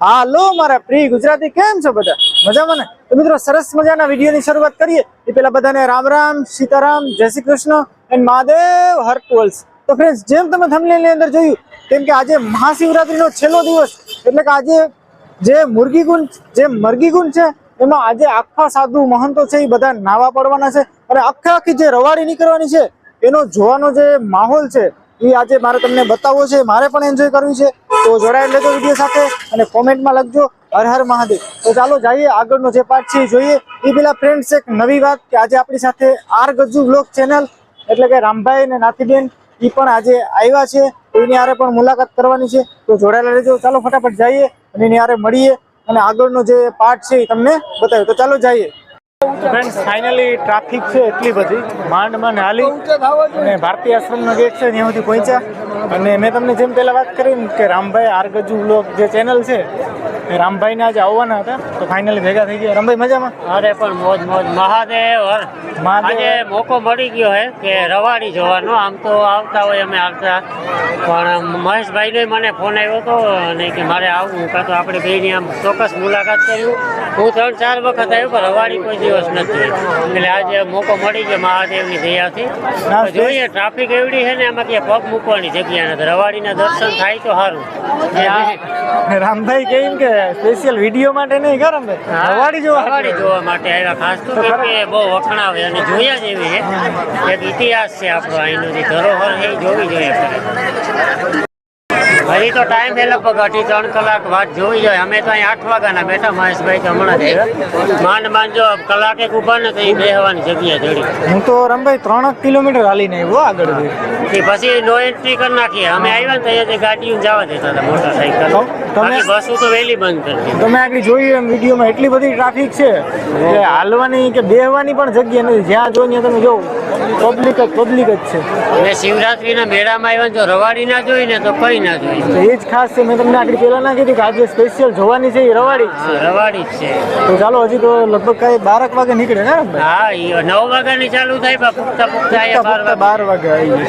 હાલો મારા પ્રિય ગુજરાતી, કેમ છો બધા? મજામાં ને? તો મિત્રો સરસ મજાના વિડીયોની શરૂઆત કરીએ એ પહેલા બધાને રામ રામ, સીતારામ, જય શ્રી કૃષ્ણ એન્ડ મહાદેવ હર્ટવલ્સ. તો ફ્રેન્ડ્સ, જેમ તમે થંબનેલની અંદર જોયું કેમ કે આજે મહાશિવરાત્રીનો છેલ્લો દિવસ, એટલે કે આજે જે મરઘીકુંડ છે એમાં આજે આખા સાધુ મહંતો છે એ બધા નાવા પડવાના છે અને આખી જે રવાડી નીકળવાની છે એનો જોવાનો જે માહોલ છે એ આજે મારે તમને બતાવવો છે, મારે પણ એન્જોય કરવી છે. તો જોડાઈ લેજો વિડીયો સાથે અને કોમેન્ટમાં લખજો હર હર મહાદેવ. તો ચાલો જઈએ આગળનો જે પાર્ટ છે એ જોઈએ. એ પેલા ફ્રેન્ડ્સ એક નવી વાત કે આજે આપણી સાથે આર ગજ્જુ વ્લોગ ચેનલ એટલે કે રામભાઈ અને નાથીબેન એ પણ આજે આવ્યા છે. તો એની હારે પણ મુલાકાત કરવાની છે. તો જોડાયેલા રહેજો. ચાલો ફટાફટ જઈએ અને એની હારે મળીએ અને આગળનો જે પાર્ટ છે એ તમને બતાવ્યો. તો ચાલો જઈએ. ફ્રેન્ડ્સ, ફાઇનલી ટ્રાફિક છે એટલી બધી, માંડ હાલી અને ભારતીય આશ્રમનો ગેટ છે ત્યાં સુધી પહોંચ્યા. અને મેં તમને જેમ પહેલા વાત કરી કે રામભાઈ આર ગજ્જુ વ્લોગ જે ચેનલ છે એ રામભાઈને આજે આવવાના હતા, તો ફાઇનલી ભેગા થઈ ગયા. રામભાઈ મજામાં? અરે પણ મોજ મોજ. મહાદેવ આજે મોકો મળી ગયો હે કે રવાડી જોવાનો. આમ તો આવતા હોય અમે આવતા, પણ મહેશભાઈને મને ફોન આવ્યો હતો અને કે મારે આવવું, કાં તો આપણે બેની આમ ચોક્કસ મુલાકાત કર્યું. હું 3-4 વખત આવ્યો પણ રવાડી કોઈ દિવસ નથી, એટલે આજે મોકો મળી ગયો મહાદેવની દયાથી. જોઈએ ટ્રાફિક એવડી છે ને એમાં ક્યાં પગ મૂકવાની જગ્યા નથી. રવાડીના દર્શન થાય તો સારું. રામભાઈ કેમ કે સ્પેશિયલ વિડીયો માટે નહીં કરો ને, રવાડી જોવા માટે આવ્યા ખાસ તો, કેમ કે બહુ વખણાવે અને જોયા જેવી છે. એક ઇતિહાસ છે આપણો અહીંનો, જે ધરોહર છે એ જોવી જોઈએ. હજી તો ટાઈમ છે લગભગ 2.5-3 કલાક વાત જોવી જોઈએ. અમે તો અહીં 8 વાગ્યાના બેઠા, મહેશભાઈ તો હમણાં જ આવ્યા. માંડ જો કલાક એક ઉભા ને તો એ બેહવાની જગ્યા જડી. હું તો રામભાઈ 3 કિલોમીટર હાલીને આવ્યો આગળ. પછી નો એન્ટ્રી કરી નાખીએ. અમે આવ્યા ને ત્યાં ગાડીઓ જવા દેતા હતા મોટરસાઇકલ. બસો તો વહેલી બંધ કરી દીધી. તમે આગળ જોયું એમ વિડીયોમાં એટલી બધી ટ્રાફિક છે કે હાલવાની કે બેહવાની પણ જગ્યા નથી. જ્યાં જોઈને તમે જોવો પબ્લિક જ છે. અને શિવરાત્રીના મેળામાં આવ્યા જો રવાડી ના જોઈ ને તો કઈ ના જોઈ. એ જ ખાસ છે. મેં તમને આગળ પહેલા ના કીધું કે આજે સ્પેશિયલ જોવાની છે એ રવાડી જ છે. તો ચાલો, હજી તો લગભગ કઈ 12 વાગે નીકળે ને? હા, 9 વાગ્યાની ચાલુ થાય, પૂછતા 12 વાગે આવી.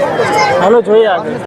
ચાલો જોઈએ આગળ.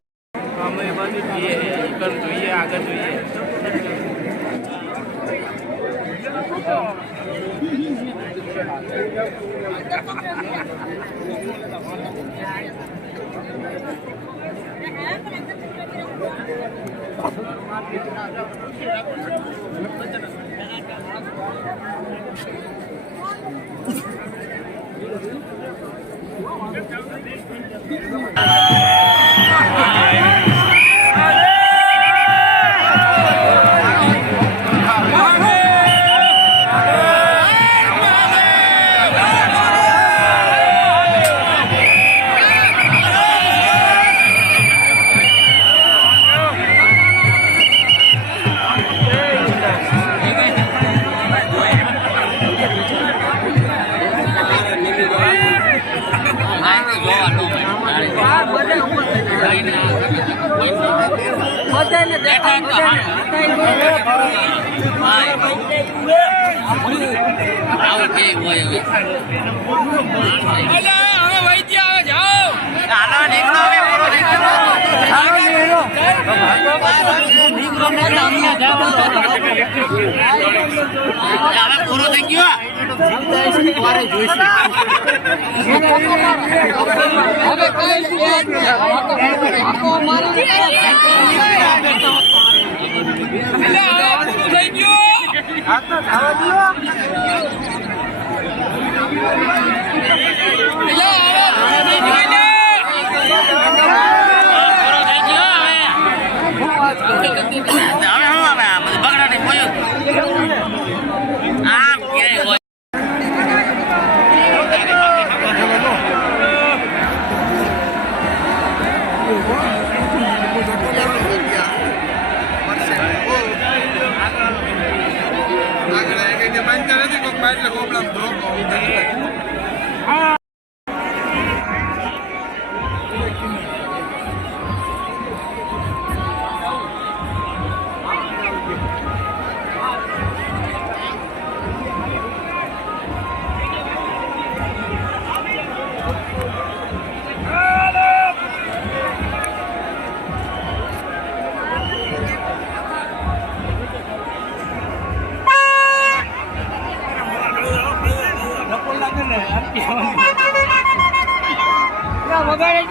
પૂરો થઈ ગયો.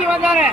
વધારે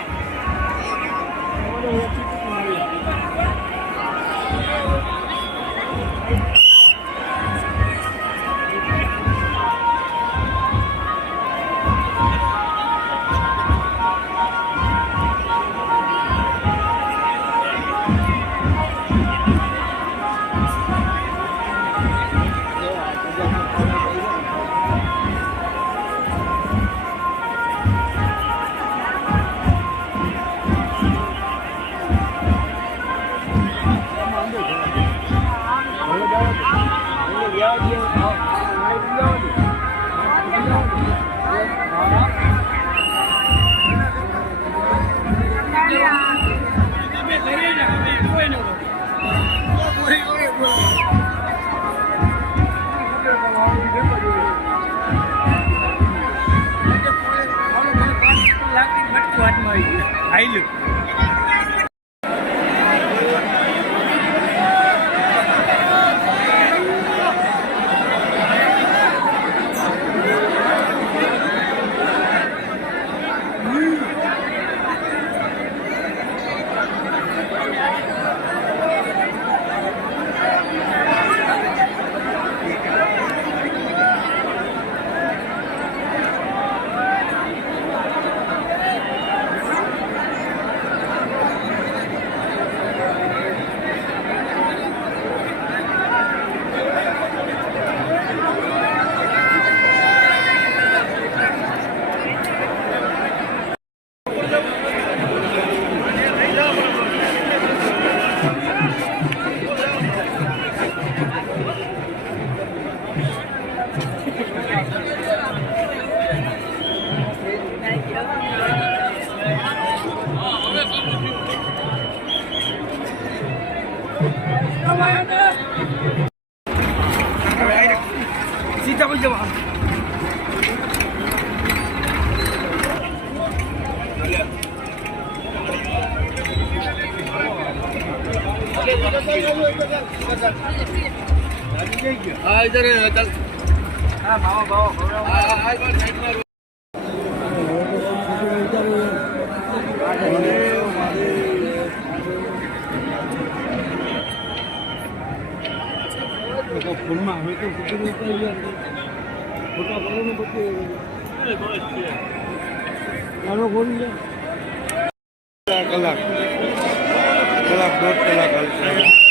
કલાક દોઢ કલાક હાલશે.